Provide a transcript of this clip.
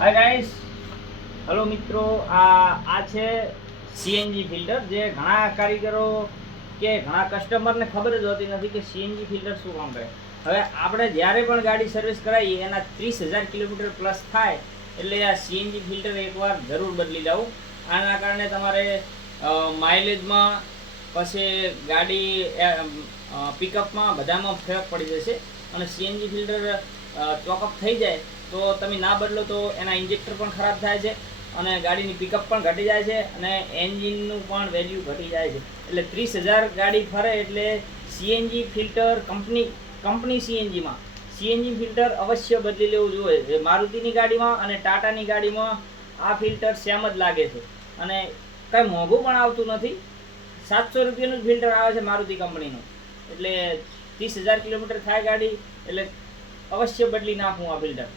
Hi guys, hello મિત્રો. આ છે સીએનજી ફિલ્ટર, જે ઘણા કારીગરો કે ઘણા કસ્ટમરને ખબર જ હોતી નથી કે સીએનજી ફિલ્ટર શું કામ કરે. હવે આપણે જ્યારે પણ ગાડી સર્વિસ કરાવીએ એના 30,000 કિલોમીટર પ્લસ થાય એટલે આ સીએનજી ફિલ્ટર એકવાર જરૂર બદલી લાવું. આના કારણે તમારે માઇલેજમાં, પછી ગાડી પિકઅપમાં બધામાં ફરક પડી જશે. અને સીએનજી ફિલ્ટર ચોકઅપ થઈ જાય તો તમે ના બદલો તો એના ઇન્જેક્ટર પણ ખરાબ થાય છે અને ગાડીની પિકઅપ પણ ઘટી જાય છે અને એન્જિનનું પણ વેલ્યુ ઘટી જાય છે. એટલે 30,000 ગાડી ફરે એટલે CNG filter company CNG filter અવશ્ય બદલી લેવું જોઈએ. મારુતિની ગાડીમાં અને ટાટાની ગાડીમાં આ ફિલ્ટર સેમ જ લાગે છે અને કંઈ મોંઘું પણ આવતું નથી. 700 રૂપિયાનું જ ફિલ્ટર આવે છે મારુતિ કંપનીનું. એટલે 30,000 કિલોમીટર થાય ગાડી એટલે અવશ્ય બદલી નાખવું આ ફિલ્ટર.